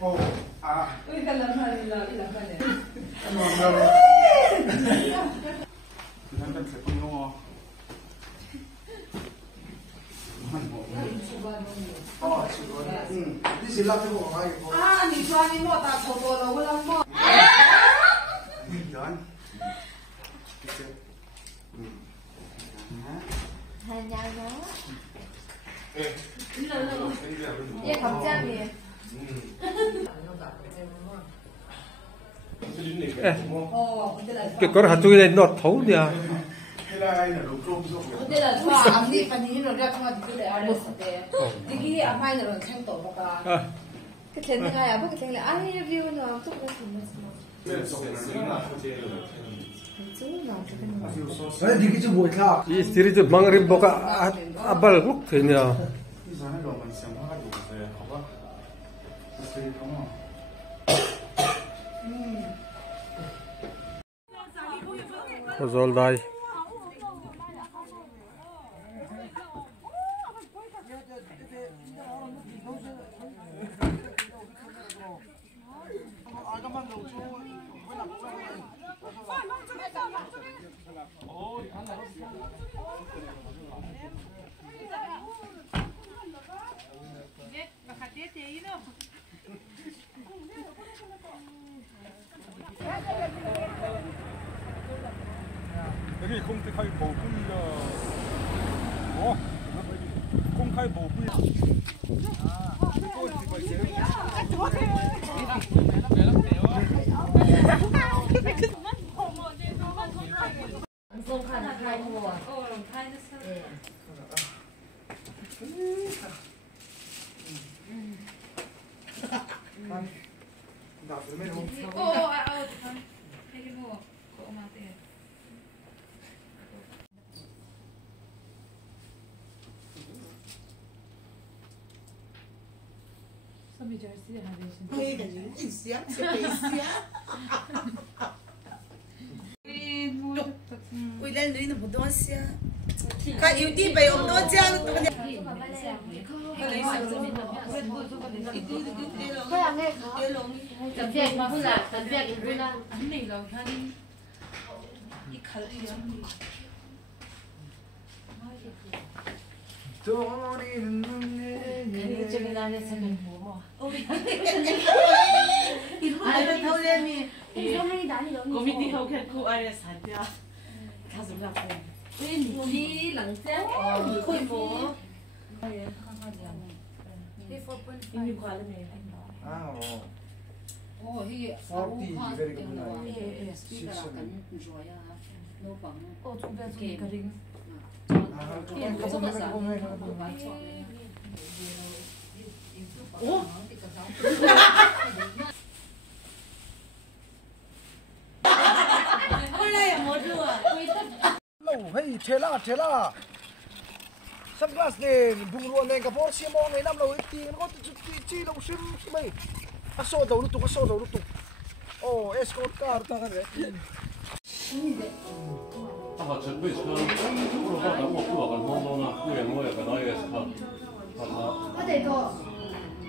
Oh, ah. 얘 갑자기. cái con hạt chui này nọt thấu đi à. 근데 나 좋아 앞니 반니는 내가 정말 그래 알았을 때 이게 아마이는 생도 뭐가 그 되는 거야. 보고 되는 아이 리뷰는 또 그렇게 Đấy thì cái chữ buổi thọ. 이 시리즈 망림 뭐가 아발 훅 되냐. 고졸다이. 여기 공khai bầu cử 공khai bầu cử 송칸 khai mua Ui lên lưới nó một đôi xe. Các yếu tí bày ôm đôi xe nó tụi Committee hậu khen cô ai là sản nha. Thao dùng làm gì? đi lặng xe khôi phố Ini bukan ada nih. oh hi 40 very good night. speaker akan joy ya no bang Oh, chúng ta dùng cái ring. Lâu hey thế là. Sunglass này bung luôn này cái bộ xi măng này năm lâu tiền nó có chi đâu xim mày. Cái số đầu nó tụ. Oh, escort car ta cái đấy. 아, 저기 쪽으로 가다 먹고 와가 먹노나 그에 뭐야 그 나이에서 가. 어디 더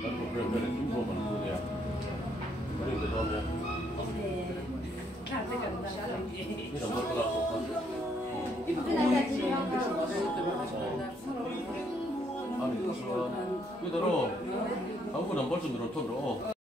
나도 그래 중국만 그래야. 그리고 그다음에 이런 것도 아니 그대로 아무거나 벌써 늘어 돈